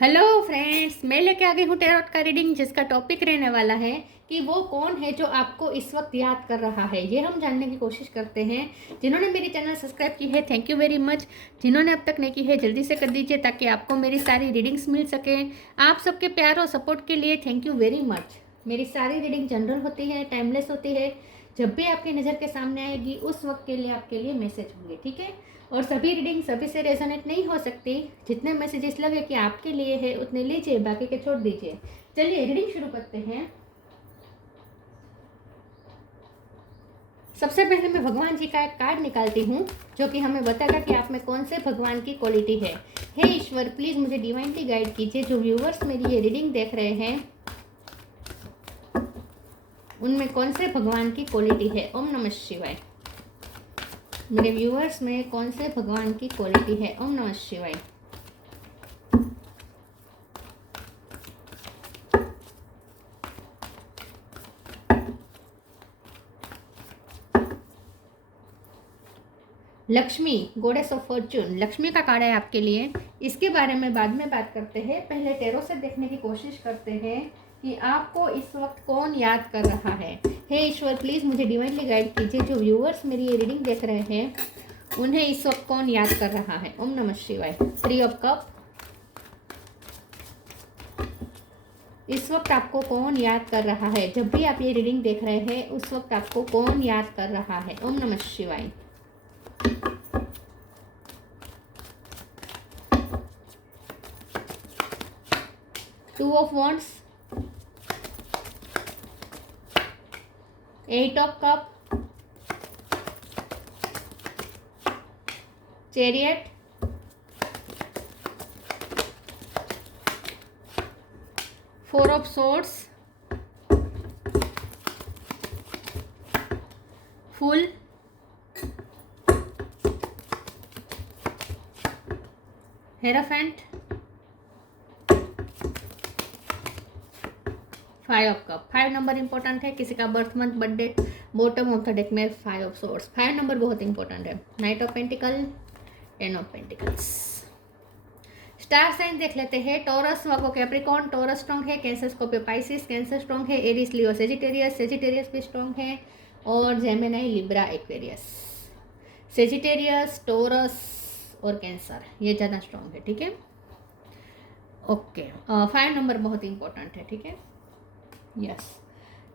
Hello friends, मैं लेके आ गई हूँ टैरोट का रीडिंग जिसका टॉपिक रहने वाला है कि वो कौन है जो आपको इस वक्त याद कर रहा है। ये हम जानने की कोशिश करते हैं। जिन्होंने मेरी चैनल सब्सक्राइब की है थैंक यू वेरी मच। जिन्होंने अब तक नहीं की है जल्दी से कर दीजिए ताकि आपको मेरी सारी रीडिंग्स मिल सके। आप सबके प्यार और सपोर्ट के लिए थैंक यू वेरी मच। मेरी सारी रीडिंग जनरल होती है, टाइमलेस होती है। जब भी आपकी नज़र के सामने आएगी उस वक्त के लिए आपके लिए मैसेज होंगे, ठीक है। और सभी रीडिंग सभी से रेजोनेट नहीं हो सकती। जितने मैसेजेस लगे कि आपके लिए है उतने लीजिए, बाकी के छोड़ दीजिए। चलिए रीडिंग शुरू करते हैं। सबसे पहले मैं भगवान जी का एक कार्ड निकालती हूँ जो कि हमें बताएगा कि आप में कौन से भगवान की क्वालिटी है। हे ईश्वर, प्लीज़ मुझे डिवाइनली गाइड कीजिए। जो व्यूवर्स मेरी ये रीडिंग देख रहे हैं उनमें कौन से भगवान की क्वालिटी है। ओम नमः शिवाय। मेरे व्यूवर्स में कौन से भगवान की क्वालिटी है। ओम नमः शिवाय। Lakshmi, goddess of Fortune, Lakshmi का कार्ड है आपके लिए। इसके बारे में बाद में बात करते हैं। पहले टैरो से देखने की कोशिश करते हैं कि आपको इस वक्त कौन याद कर रहा है। हे ईश्वर, प्लीज़ मुझे डिवाइनली गाइड कीजिए। जो व्यूअर्स मेरी ये रीडिंग देख रहे हैं उन्हें इस वक्त कौन याद कर रहा है। ओम नमः शिवाय। 3 ऑफ कप। इस वक्त आपको कौन याद कर रहा है। जब भी आप ये रीडिंग देख रहे हैं उस वक्त आपको कौन याद कर रहा है। ओम नमः शिवाय। 2 of wands, 8 of cup, chariot, 4 of swords, fool, hierophant, 5 of cup. 5 number important है। किसी का birth month, birthday, bottom of the deck में 5 ऑफ सोर्स। 5 नंबर बहुत इंपॉर्टेंट है। Knight of pentacle, 10 of pentacles. Star sign देख लेते हैं। Taurus, Virgo, Capricorn. Taurus strong है। Cancer, Scorpio, Pisces. Cancer strong है। Aries, Leo, Sagittarius. सेजिटेरियस भी strong है। और Gemini, Libra, Aquarius. Sagittarius, taurus और कैंसर ये ज़्यादा स्ट्रॉन्ग है, ठीक है। ओके, 5 नंबर बहुत इंपॉर्टेंट है, ठीक है। यस,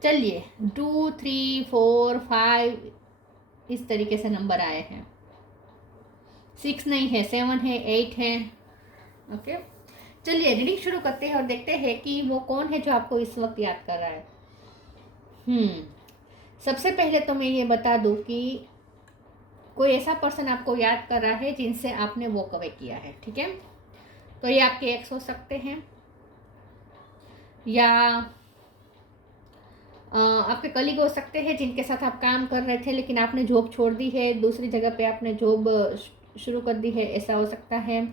चलिए 2 3 4 5 इस तरीके से नंबर आए हैं। 6 नहीं है, 7 है, 8 है। ओके, चलिए रीडिंग शुरू करते हैं और देखते हैं कि वो कौन है जो आपको इस वक्त याद कर रहा है। सबसे पहले तो मैं ये बता दूं कि कोई ऐसा पर्सन आपको याद कर रहा है जिनसे आपने वॉक अवे किया है, ठीक है। तो ये आपके एक्स हो सकते हैं या आपके कलीग हो सकते हैं जिनके साथ आप काम कर रहे थे लेकिन आपने जॉब छोड़ दी है, दूसरी जगह पे आपने जॉब शुरू कर दी है, ऐसा हो सकता है।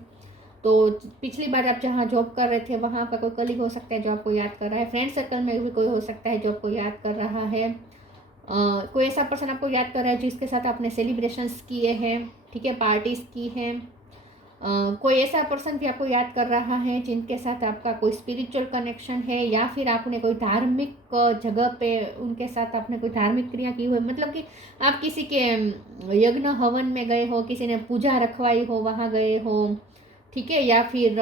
तो पिछली बार आप जहाँ जॉब कर रहे थे वहाँ का कोई कलीग हो सकता है जो आपको याद कर रहा है। फ्रेंड सर्कल में भी कोई हो सकता है जो आपको याद कर रहा है। कोई ऐसा पर्सन आपको याद कर रहा है जिसके साथ आपने सेलिब्रेशंस किए हैं, ठीक है, पार्टीज़ की हैं। कोई ऐसा पर्सन भी आपको याद कर रहा है जिनके साथ आपका कोई स्पिरिचुअल कनेक्शन है या फिर आपने कोई धार्मिक जगह पे उनके साथ आपने कोई धार्मिक क्रिया की हो, मतलब कि आप किसी के यज्ञ हवन में गए हो, किसी ने पूजा रखवाई हो वहाँ गए हो, ठीक है। या फिर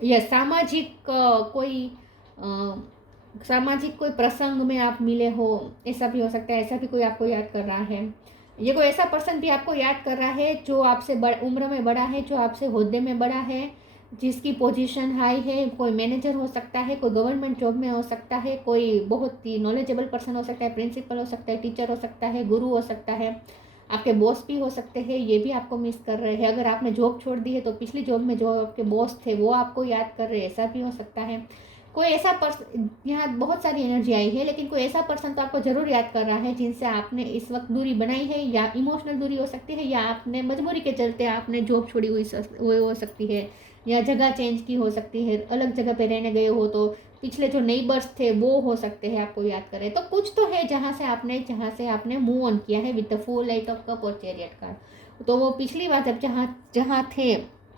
या सामाजिक सामाजिक कोई प्रसंग में आप मिले हो, ऐसा भी हो सकता है। ऐसा भी कोई आपको याद कर रहा है। ये कोई ऐसा पर्सन भी आपको याद कर रहा है जो आपसे उम्र में बड़ा है, जो आपसे ओहदे में बड़ा है, जिसकी पोजीशन हाई है। कोई मैनेजर हो सकता है, कोई गवर्नमेंट जॉब में हो सकता है, कोई बहुत ही नॉलेजेबल पर्सन हो सकता है, प्रिंसिपल हो सकता है, टीचर हो सकता है, गुरु हो सकता है, आपके बॉस भी हो सकते हैं। ये भी आपको मिस कर रहे हैं। अगर आपने जॉब छोड़ दी है तो पिछली जॉब में जो आपके बॉस थे वो आपको याद कर रहे हैं, ऐसा भी हो सकता है। कोई ऐसा पर्सन, यहाँ बहुत सारी एनर्जी आई है, लेकिन कोई ऐसा पर्सन तो आपको जरूर याद कर रहा है जिनसे आपने इस वक्त दूरी बनाई है, या इमोशनल दूरी हो सकती है, या आपने मजबूरी के चलते आपने जॉब छोड़ी हुई हो सकती है, या जगह चेंज की हो सकती है, अलग जगह पे रहने गए हो तो पिछले जो नेबर्स थे वो हो सकते हैं आपको याद करें। तो कुछ तो है जहाँ से आपने मूव ऑन किया है with the full light of cup और चैरियट कार्ड। तो वो पिछली बार जब जहाँ जहाँ थे,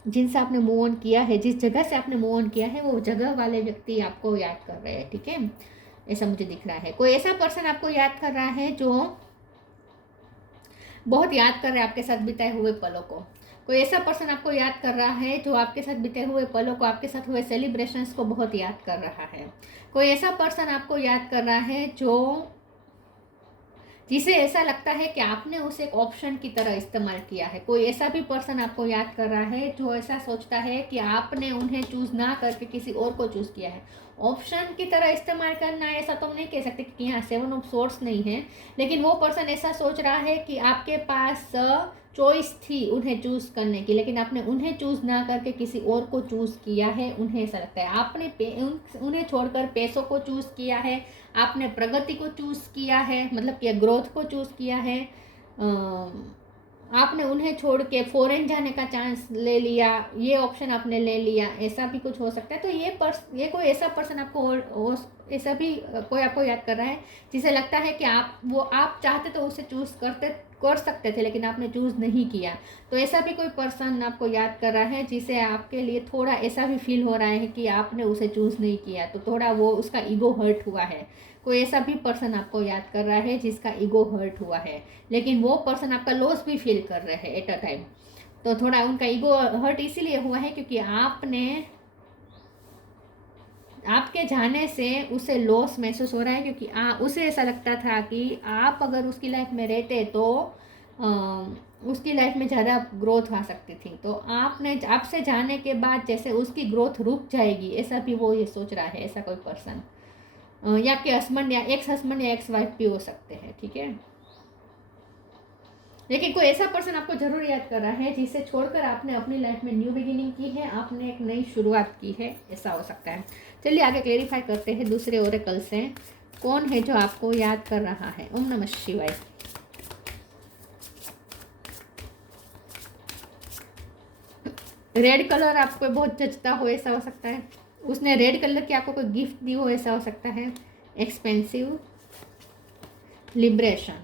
जिनसे आपने मूव ऑन किया है, जिस जगह से आपने मूव ऑन किया है, वो जगह वाले व्यक्ति आपको याद कर रहे हैं, ठीक है। ऐसा मुझे दिख रहा है। कोई ऐसा पर्सन आपको याद कर रहा है जो बहुत याद कर रहे हैं आपके साथ बिताए हुए पलों को। कोई ऐसा पर्सन आपको याद कर रहा है जो आपके साथ बीते हुए पलों को, आपके साथ हुए सेलिब्रेशंस को बहुत याद कर रहा है। कोई ऐसा पर्सन आपको याद कर रहा है जो जिसे ऐसा लगता है कि आपने उसे एक ऑप्शन की तरह इस्तेमाल किया है। कोई ऐसा भी पर्सन आपको याद कर रहा है जो ऐसा सोचता है कि आपने उन्हें चूज ना करके किसी और को चूज किया है। ऑप्शन की तरह इस्तेमाल करना ऐसा तो हम नहीं कह सकते कि यहाँ 7 ऑफ सोर्स नहीं है, लेकिन वो पर्सन ऐसा सोच रहा है कि आपके पास चॉइस थी उन्हें चूज करने की, लेकिन आपने उन्हें चूज ना करके किसी और को चूज किया है। उन्हें ऐसा लगता है आपने उन्हें छोड़कर पैसों को चूज किया है, आपने प्रगति को चूज किया है, मतलब कि ग्रोथ को चूज किया है। आपने उन्हें छोड़ के फॉरेन जाने का चांस ले लिया, ये ऑप्शन आपने ले लिया, ऐसा भी कुछ हो सकता है। तो ये कोई ऐसा पर्सन आपको ऐसा भी कोई आपको याद कर रहा है जिसे लगता है कि आप चाहते तो उसे चूज कर सकते थे, लेकिन आपने चूज नहीं किया। तो ऐसा भी कोई पर्सन आपको याद कर रहा है जिसे आपके लिए थोड़ा ऐसा भी फील हो रहा है कि आपने उसे चूज नहीं किया, तो थोड़ा वो उसका ईगो हर्ट हुआ है। कोई ऐसा भी पर्सन आपको याद कर रहा है जिसका ईगो हर्ट हुआ है, लेकिन वो पर्सन आपका लॉस भी फील कर रहे हैं एट अ टाइम। तो थोड़ा उनका ईगो हर्ट इसीलिए हुआ है क्योंकि आपके जाने से उसे लॉस महसूस हो रहा है, क्योंकि उसे ऐसा लगता था कि आप अगर उसकी लाइफ में रहते तो उसकी लाइफ में ज़्यादा ग्रोथ आ सकती थी। तो आपसे जाने के बाद जैसे उसकी ग्रोथ रुक जाएगी, ऐसा भी वो ये सोच रहा है। ऐसा कोई पर्सन या आपके हस्बैंड या एक्स वाइफ भी हो सकते हैं, ठीक है। लेकिन कोई ऐसा पर्सन आपको जरूर याद कर रहा है जिसे छोड़कर आपने अपनी लाइफ में न्यू बिगिनिंग की है, आपने एक नई शुरुआत की है, ऐसा हो सकता है। चलिए आगे क्लेरिफाई करते हैं दूसरे ओरेकल से, कौन है जो आपको याद कर रहा है। ओम नमः शिवाय। रेड कलर आपको बहुत जचता हो, ऐसा हो सकता है। उसने रेड कलर की आपको कोई गिफ्ट दी हो, ऐसा हो सकता है। Expansive, liberation,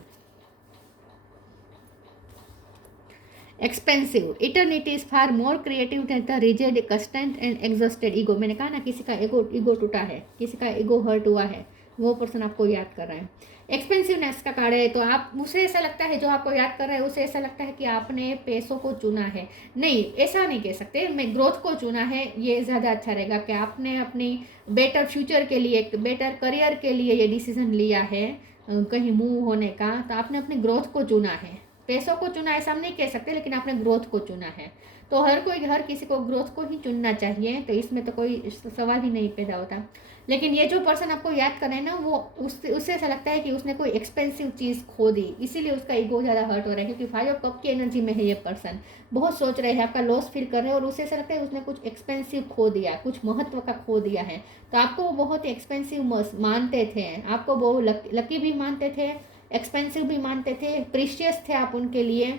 expansive, eternity is far more creative than the rigid constant and exhausted ego. मैंने कहा ना किसी का ईगो टूटा है, किसी का ईगो हर्ट हुआ है, वो पर्सन आपको याद कर रहा है। एक्सपेंसिवनेस का कार्ड है, तो आप उसे ऐसा लगता है, जो आपको याद कर रहा है उसे ऐसा लगता है कि आपने पैसों को चुना है। नहीं, ऐसा नहीं कह सकते, मैं ग्रोथ को चुना है, ये ज़्यादा अच्छा रहेगा कि आपने अपनी बेटर फ्यूचर के लिए, बेटर करियर के लिए ये डिसीजन लिया है कहीं मूव होने का। तो आपने अपनी ग्रोथ को चुना है, पैसों को चुना, ऐसा हम नहीं कह सकते, लेकिन आपने ग्रोथ को चुना है। तो हर किसी को ग्रोथ को ही चुनना चाहिए, तो इसमें तो कोई सवाल ही नहीं पैदा होता। लेकिन ये जो पर्सन आपको याद कर रहे हैं ना, वो उससे ऐसा लगता है कि उसने कोई एक्सपेंसिव चीज़ खो दी, इसीलिए उसका ईगो ज़्यादा हर्ट हो रहा है। क्योंकि 5 ऑफ कप की एनर्जी में है ये पर्सन, बहुत सोच रहे हैं, आपका लॉस फील कर रहे हैं, और उससे ऐसा लगता है उसने कुछ एक्सपेंसिव खो दिया, कुछ महत्व का खो दिया है। तो आपको वो बहुत एक्सपेंसिव मानते थे, आपको वो लकी भी मानते थे, एक्सपेंसिव भी मानते थे, प्रीशियस थे आप उनके लिए।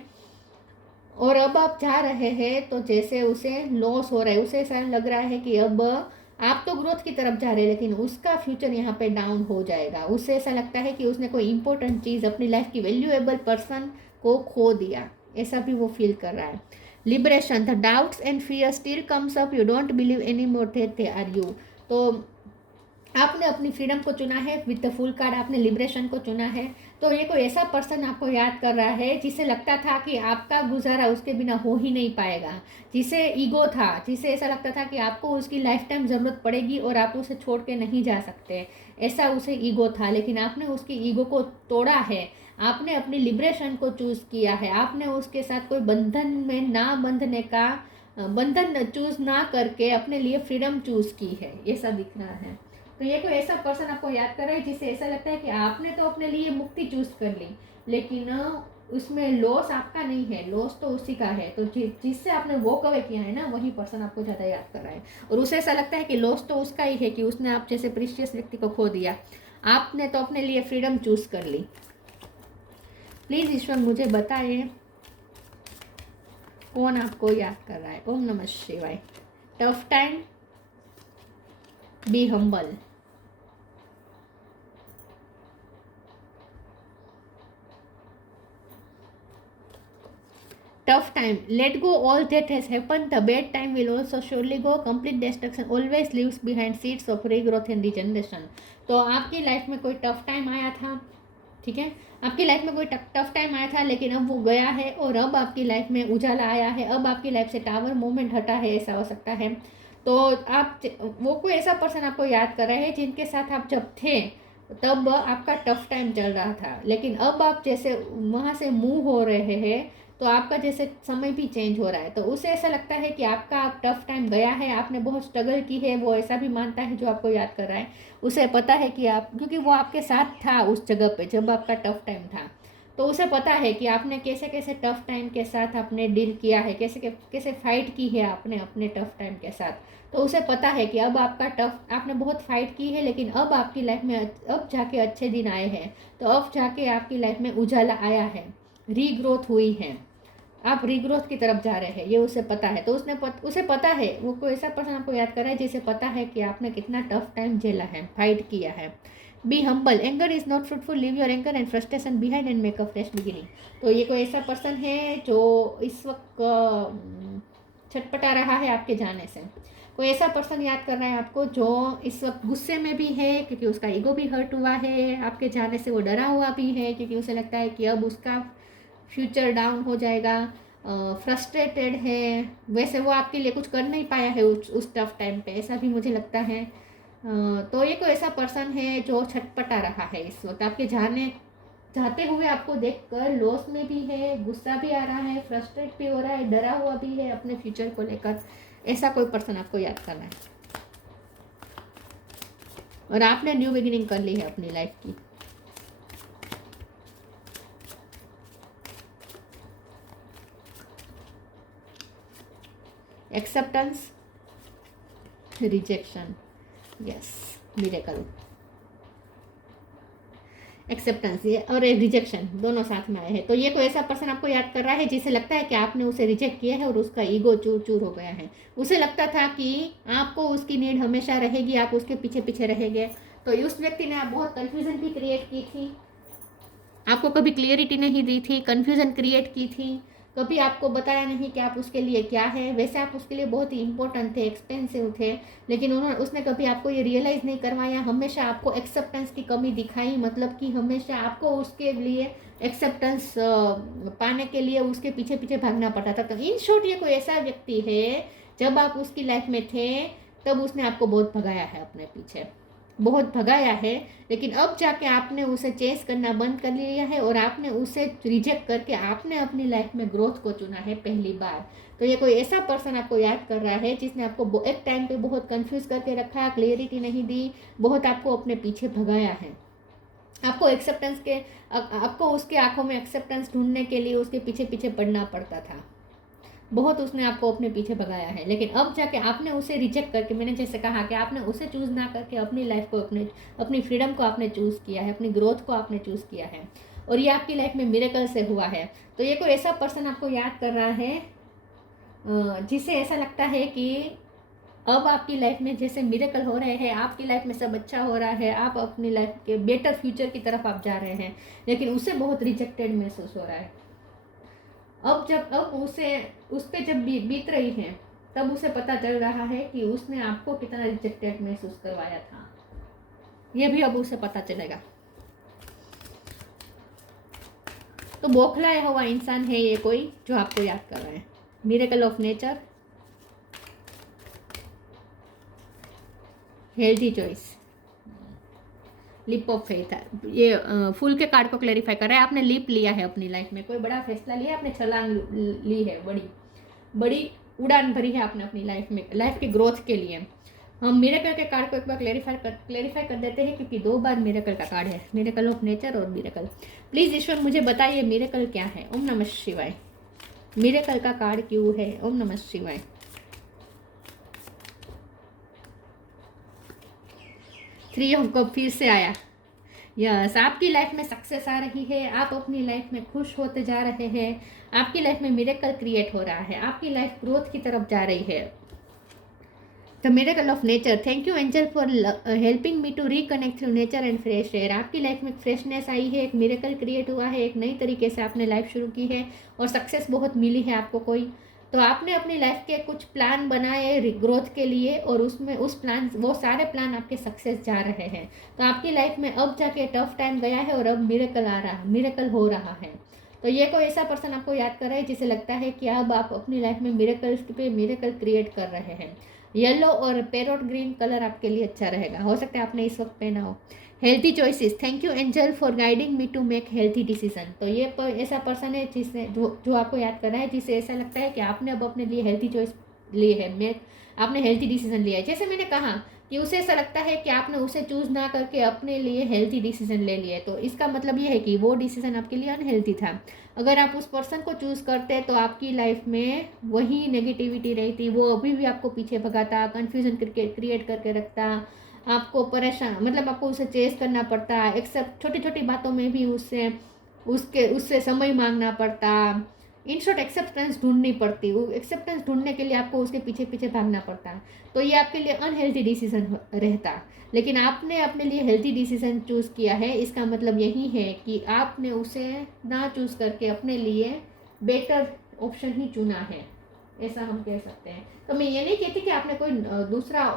और अब आप जा रहे हैं तो जैसे उसे लॉस हो रहा है, उसे ऐसा लग रहा है कि अब आप तो ग्रोथ की तरफ जा रहे हैं, लेकिन उसका फ्यूचर यहाँ पे डाउन हो जाएगा। उससे ऐसा लगता है कि उसने कोई इंपॉर्टेंट चीज़, अपनी लाइफ की वैल्यूएबल पर्सन को खो दिया, ऐसा भी वो फील कर रहा है। Liberation, the doubts and fear still comes up, you don't believe any more that they are you. तो आपने अपनी फ्रीडम को चुना है विद द फुल कार्ड, आपने लिबरेशन को चुना है। तो ये कोई ऐसा पर्सन आपको याद कर रहा है जिसे लगता था कि आपका गुजारा उसके बिना हो ही नहीं पाएगा, जिसे ईगो था, जिसे ऐसा लगता था कि आपको उसकी लाइफ टाइम ज़रूरत पड़ेगी और आप उसे छोड़ के नहीं जा सकते, ऐसा उसे ईगो था। लेकिन आपने उसकी ईगो को तोड़ा है, आपने अपनी लिबरेशन को चूज़ किया है, आपने उसके साथ कोई बंधन में ना बंधने का बंधन चूज़ ना करके अपने लिए फ्रीडम चूज़ की है, ऐसा दिख रहा है। तो ये कोई ऐसा पर्सन आपको याद कर रहा है जिसे ऐसा लगता है कि आपने तो अपने लिए मुक्ति चूज कर ली, लेकिन उसमें लॉस आपका नहीं है, लॉस तो उसी का है। तो जिससे आपने वो कवे किया है ना, वही पर्सन आपको ज़्यादा याद कर रहा है, और उसे ऐसा लगता है कि लॉस तो उसका ही है कि उसने आप जैसे प्रीशियस व्यक्ति को खो दिया, आपने तो अपने लिए फ्रीडम चूज कर ली। प्लीज़ ईश्वर मुझे बताइए कौन आपको याद कर रहा है। ओम नमः शिवाय। Tough time, be humble, tough time, let go all that has happened, the bad time will also surely go, complete destruction always leaves behind seeds of regrowth and regeneration. तो आपकी लाइफ में कोई टफ टाइम आया था, ठीक है, आपकी life में कोई टफ टाइम आया था, लेकिन अब वो गया है और अब आपकी लाइफ में उजाला आया है, अब आपकी लाइफ से टावर मोमेंट हटा है, ऐसा हो सकता है। तो आप वो कोई ऐसा पर्सन आपको याद कर रहे हैं जिनके साथ आप जब थे तब आपका टफ टाइम चल रहा था, लेकिन अब आप जैसे वहाँ से मूव हो रहे हैं तो आपका जैसे समय भी चेंज हो रहा है, तो उसे ऐसा लगता है कि आपका टफ टाइम गया है, आपने बहुत स्ट्रगल की है, वो ऐसा भी मानता है जो आपको याद कर रहा है। उसे पता है कि आप, क्योंकि वो आपके साथ था उस जगह पे जब आपका टफ टाइम था, तो उसे पता है कि आपने कैसे कैसे टफ टाइम के साथ आपने डील किया है, कैसे कैसे फाइट की है आपने अपने टफ टाइम के साथ। तो उसे पता है कि अब आपका टफ, आपने बहुत फाइट की है, लेकिन अब आपकी लाइफ में अब जाके अच्छे दिन आए हैं, तो अब जाके आपकी लाइफ में उजाला आया है, रीग्रोथ हुई है, आप रीग्रोथ की तरफ जा रहे हैं, ये उसे पता है। तो उसे पता है, वो कोई ऐसा पर्सन आपको याद कर रहा है जिसे पता है कि आपने कितना टफ टाइम झेला है, फाइट किया है। Be humble, anger is not fruitful, leave your anger and frustration behind and make a fresh beginning. तो ये कोई ऐसा पर्सन है जो इस वक्त छटपटा रहा है आपके जाने से। कोई ऐसा पर्सन याद कर रहा है आपको जो इस वक्त गुस्से में भी है क्योंकि उसका ईगो भी हर्ट हुआ है आपके जाने से, वो डरा हुआ भी है क्योंकि उसे लगता है कि अब उसका फ्यूचर डाउन हो जाएगा, फ्रस्ट्रेटेड है, वैसे वो आपके लिए कुछ कर नहीं पाया है उस टफ टाइम पे, ऐसा भी मुझे लगता है। तो ये कोई ऐसा पर्सन है जो छटपटा रहा है इस वक्त आपके जाते हुए, आपको देखकर लॉस में भी है, गुस्सा भी आ रहा है, फ्रस्ट्रेट भी हो रहा है, डरा हुआ भी है अपने फ्यूचर को लेकर। ऐसा कोई पर्सन आपको याद करना है और आपने न्यू बिगिनिंग कर ली है अपनी लाइफ की। Acceptance, rejection, yes, miracle, acceptance ये और रिजेक्शन दोनों साथ में आए हैं। तो ये कोई ऐसा पर्सन आपको याद कर रहा है जिसे लगता है कि आपने उसे रिजेक्ट किया है और उसका ईगो चूर चूर हो गया है। उसे लगता था कि आपको उसकी नीड हमेशा रहेगी, आप उसके पीछे पीछे रहेंगे। तो उस व्यक्ति ने आप बहुत कन्फ्यूजन भी क्रिएट की थी, आपको कभी क्लियरिटी नहीं दी थी, कन्फ्यूजन क्रिएट की थी, कभी आपको बताया नहीं कि आप उसके लिए क्या है। वैसे आप उसके लिए बहुत ही इंपॉर्टेंट थे, एक्सपेंसिव थे, लेकिन उसने कभी आपको ये रियलाइज़ नहीं करवाया, हमेशा आपको एक्सेप्टेंस की कमी दिखाई, मतलब कि हमेशा आपको उसके लिए एक्सेप्टेंस पाने के लिए उसके पीछे पीछे भागना पड़ता था। तो इन शॉर्ट ये कोई ऐसा व्यक्ति है, जब आप उसकी लाइफ में थे तब उसने आपको बहुत भगाया है अपने पीछे, बहुत भगाया है, लेकिन अब जाके आपने उसे चेस करना बंद कर लिया है और आपने उसे रिजेक्ट करके आपने अपनी लाइफ में ग्रोथ को चुना है पहली बार। तो ये कोई ऐसा पर्सन आपको याद कर रहा है जिसने आपको एक टाइम पे बहुत कंफ्यूज करके रखा, क्लियरिटी नहीं दी, बहुत आपको अपने पीछे भगाया है। आपको एक्सेप्टेंस के, आपको उसके आंखों में एक्सेप्टेंस ढूंढने के लिए उसके पीछे पीछे पड़ना पड़ता था, बहुत उसने आपको अपने पीछे भगाया है। लेकिन अब जाके आपने उसे रिजेक्ट करके, मैंने जैसे कहा कि आपने उसे चूज़ ना करके अपनी लाइफ को, अपनी फ्रीडम को आपने चूज़ किया है, अपनी ग्रोथ को आपने चूज़ किया है, और ये आपकी लाइफ में मिरेकल से हुआ है। तो ये कोई ऐसा पर्सन आपको याद कर रहा है जिसे ऐसा लगता है कि अब आपकी लाइफ में जैसे मिरेकल हो रहे हैं, आपकी लाइफ में सब अच्छा हो रहा है, आप अपनी लाइफ के बेटर फ्यूचर की तरफ आप जा रहे हैं, लेकिन उसे बहुत रिजेक्टेड महसूस हो रहा है। अब उसे उस पर जब बीत रही है तब उसे पता चल रहा है कि उसने आपको कितना रिजेक्टेड महसूस करवाया था, ये भी अब उसे पता चलेगा। तो बौखलाया हुआ इंसान है ये कोई जो आपको याद कर रहा है। Miracle of nature, healthy choice, lip of faith, ये फूल के कार्ड को क्लैरिफाई कर रहा है। आपने लिप लिया है अपनी लाइफ में, कोई बड़ा फैसला लिया, आपने छलांग ली है, बड़ी उड़ान भरी है आपने अपनी लाइफ में, लाइफ की ग्रोथ के लिए। हम मिरेकल के कार्ड को एक बार क्लैरिफाई कर देते हैं क्योंकि 2 बार मिरेकल का कार्ड है, मिरेकल ऑफ नेचर और मिरेकल। प्लीज़ ईश्वर मुझे बताइए मिरेकल क्या है। ओम नमः शिवाय। मिरेकल का कार्ड क्यों है? ओम नमः शिवाय। थ्री ऑफ कप फिर से आया। यस, आपकी लाइफ में सक्सेस आ रही है, आप अपनी लाइफ में खुश होते जा रहे हैं, आपकी लाइफ में मिरेकल क्रिएट हो रहा है, आपकी लाइफ ग्रोथ की तरफ जा रही है। The miracle of nature, thank you angel for helping me to reconnect through nature and fresh air. आपकी लाइफ में फ्रेशनेस आई है, एक मिरेकल क्रिएट हुआ है, एक नई तरीके से आपने लाइफ शुरू की है और सक्सेस बहुत मिली है आपको कोई। तो आपने अपनी लाइफ के कुछ प्लान बनाए ग्रोथ के लिए और उसमें वो सारे प्लान आपके सक्सेस जा रहे हैं। तो आपकी लाइफ में अब जाके टफ टाइम गया है और अब मिरेकल आ रहा है, मिरेकल हो रहा है। तो ये कोई ऐसा पर्सन आपको याद कर रहा है जिसे लगता है कि अब आप अपनी लाइफ में मिरेकल क्रिएट कर रहे हैं। येलो और पैरोट ग्रीन कलर आपके लिए अच्छा रहेगा, हो सकता है आपने इस वक्त पहना हो। Healthy choices, thank you angel for guiding me to make healthy decision. तो ये ऐसा पर्सन है जिसने जो आपको याद कर रहा है, जिसे ऐसा लगता है कि आपने अब अपने लिए हेल्थी चॉइस ली है, आपने हेल्थी डिसीजन लिया है। जैसे मैंने कहा कि उसे ऐसा लगता है कि आपने उसे चूज ना करके अपने लिए हेल्थी डिसीजन ले लिए, तो इसका मतलब ये है कि वो डिसीजन आपके लिए अनहेल्थी था। अगर आप उस पर्सन को चूज करते तो आपकी लाइफ में वही नेगेटिविटी रहती, वो अभी भी आपको पीछे भगाता, कन्फ्यूजन क्रिएट करके रखता, आपको परेशान, मतलब आपको उसे चेस करना पड़ता, एक्सेप्ट छोटी छोटी बातों में भी उससे समय मांगना पड़ता। इन शॉर्ट एक्सेप्टेंस ढूंढनी पड़ती, वो एक्सेप्टेंस ढूंढने के लिए आपको उसके पीछे पीछे भागना पड़ता। तो ये आपके लिए अनहेल्थी डिसीजन रहता। लेकिन आपने अपने लिए हेल्थी डिसीजन चूज़ किया है, इसका मतलब यही है कि आपने उसे ना चूज़ करके अपने लिए बेटर ऑप्शन ही चुना है, ऐसा हम कह सकते हैं। तो मैं ये नहीं कहती कि आपने कोई दूसरा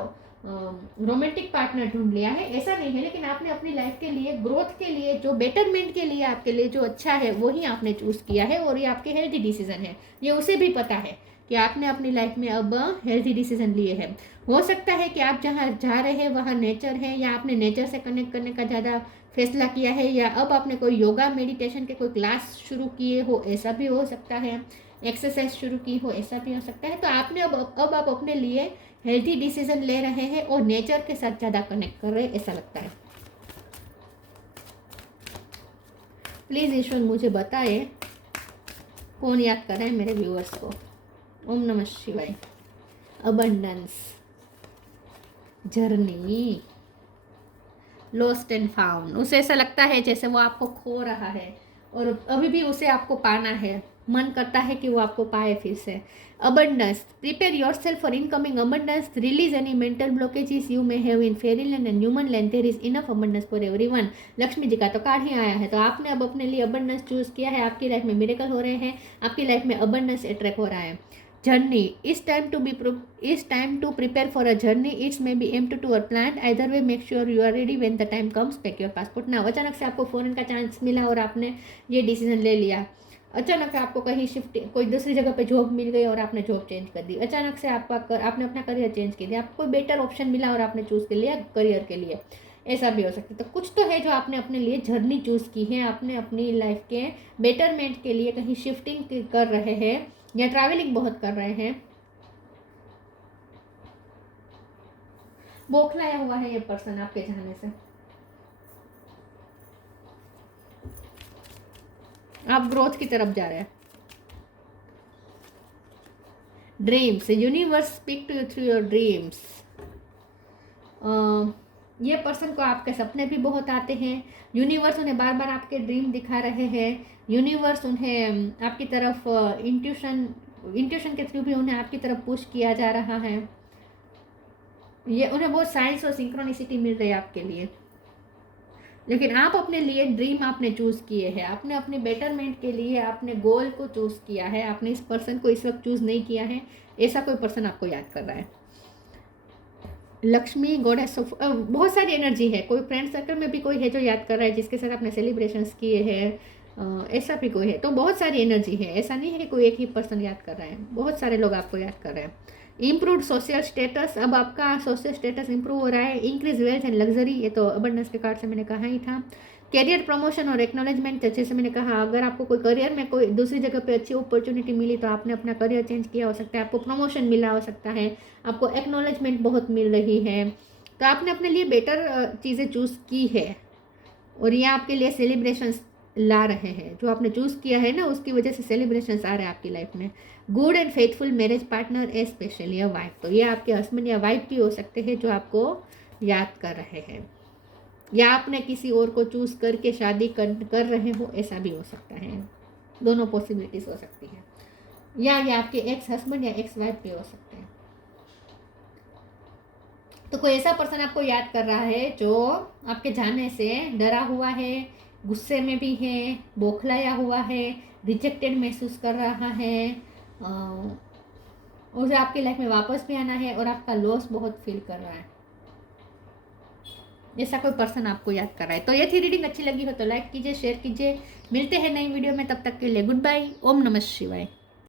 रोमांटिक पार्टनर ढूंढ लिया है, ऐसा नहीं है, लेकिन आपने अपनी लाइफ के लिए, ग्रोथ के लिए, जो बेटरमेंट के लिए आपके लिए जो अच्छा है वही आपने चूज़ किया है और ये आपके हेल्थी डिसीजन है। ये उसे भी पता है कि आपने अपनी लाइफ में अब हेल्थी डिसीजन लिए हैं। हो सकता है कि आप जहाँ जा रहे हैं वहाँ नेचर है, या आपने नेचर से कनेक्ट करने का ज़्यादा फैसला किया है, या अब आपने कोई योगा मेडिटेशन के कोई क्लास शुरू किए हो, ऐसा भी हो सकता है, एक्सरसाइज शुरू की हो, ऐसा भी हो सकता है। तो आपने अब आप अपने लिए हेल्थी डिसीजन ले रहे हैं और नेचर के साथ ज़्यादा कनेक्ट कर रहे हैं, ऐसा लगता है। प्लीज़ ईश्वर मुझे बताए कौन याद कर रहे हैं मेरे व्यूअर्स को। ओम नमः शिवाय। Abundance, journey, lost and found. उसे ऐसा लगता है जैसे वो आपको खो रहा है और अभी भी उसे आपको पाना है, मन करता है कि वो आपको पाए फिर से। Abundance, prepare yourself for incoming abundance, release any mental blockages you may have in fairyland and human land, there is enough abundance for everyone. Lakshmi ji का तो कार्ड ही आया है। तो आपने अब अपने लिए अबंडेंस चूज किया है, आपकी लाइफ में मिरेकल हो रहे हैं, आपकी लाइफ में अबंडेंस अट्रैक्ट हो रहा है। Journey, it's time to prepare for a journey. It may be empty to or planned. Either way, make sure you are ready when the time comes. Pack your passport now. अचानक से आपको foreign का chance मिला और आपने ये decision ले लिया। अचानक से आपको कहीं शिफ्ट, कोई दूसरी जगह पे जॉब मिल गई और आपने जॉब चेंज कर दी। अचानक से आपने अपना करियर चेंज कर दिया, आपको कोई बेटर ऑप्शन मिला और आपने चूज़ कर लिया करियर के लिए, ऐसा भी हो सकता है। तो कुछ तो है जो आपने अपने लिए जर्नी चूज़ की है, आपने अपनी लाइफ के बेटरमेंट के लिए कहीं शिफ्टिंग कर रहे हैं या ट्रैवलिंग बहुत कर रहे हैं। बौखलाया हुआ है ये पर्सन आपके जाने से। आप ग्रोथ की तरफ जा रहे हैं। Dreams, universe speak to you through your dreams. ये पर्सन को आपके सपने भी बहुत आते हैं। यूनिवर्स उन्हें बार बार आपके ड्रीम दिखा रहे हैं। यूनिवर्स उन्हें आपकी तरफ इंट्यूशन के थ्रू भी उन्हें आपकी तरफ पुश किया जा रहा है। ये उन्हें बहुत साइंस और सिंक्रोनिसिटी मिल रही है आपके लिए। लेकिन आप अपने लिए ड्रीम आपने चूज़ किए हैं, आपने अपने बेटरमेंट के लिए आपने गोल को चूज़ किया है, आपने इस पर्सन को इस वक्त चूज़ नहीं किया है। ऐसा कोई पर्सन आपको याद कर रहा है। लक्ष्मी, गॉडेस ऑफ, बहुत सारी एनर्जी है। कोई फ्रेंड सर्कल में भी कोई है जो याद कर रहा है, जिसके साथ आपने सेलिब्रेशंस किए हैं, ऐसा भी कोई है। तो बहुत सारी एनर्जी है, ऐसा नहीं है कि कोई एक ही पर्सन याद कर रहा है, बहुत सारे लोग आपको याद कर रहे हैं। इम्प्रूव्ड सोशल स्टेटस, अब आपका सोशल स्टेटस इंप्रूव हो रहा है। इंक्रीज वेल्थ एंड लग्जरी, ये तो अबंडेंस के कार्ड से मैंने कहा ही था। कैरियर प्रमोशन और एक्नॉलेजमेंट, जैसे मैंने कहा, अगर आपको कोई करियर में कोई दूसरी जगह पे अच्छी अपॉर्चुनिटी मिली तो आपने अपना करियर चेंज किया हो सकता है, आपको प्रमोशन मिला हो सकता है, आपको एक्नॉलेजमेंट बहुत मिल रही है। तो आपने अपने लिए बेटर चीज़ें चूज़ की है और ये आपके लिए सेलिब्रेशंस ला रहे हैं। जो आपने चूज़ किया है ना, उसकी वजह से सेलिब्रेशंस आ रहे हैं आपकी लाइफ में। Good and faithful marriage partner, specially a wife, तो ये आपके हस्बैंड या वाइफ भी हो सकते हैं जो आपको याद कर रहे हैं, या आपने किसी और को चूज़ करके शादी कर रहे हो, ऐसा भी हो सकता है। दोनों पॉसिबिलिटीज़ हो सकती है, या ये आपके एक्स हस्बैंड या एक्स वाइफ भी हो सकते हैं। तो कोई ऐसा पर्सन आपको याद कर रहा है जो आपके जाने से डरा हुआ है, गुस्से में भी है, बौखलाया हुआ है, रिजेक्टेड महसूस कर रहा है, उसे आपकी लाइफ में वापस भी आना है और आपका लॉस बहुत फील कर रहा है। ऐसा कोई पर्सन आपको याद कर रहा है। तो ये थी रीडिंग, अच्छी लगी हो तो लाइक कीजिए, शेयर कीजिए। मिलते हैं नई वीडियो में, तब तक के लिए गुड बाय। ओम नमः शिवाय।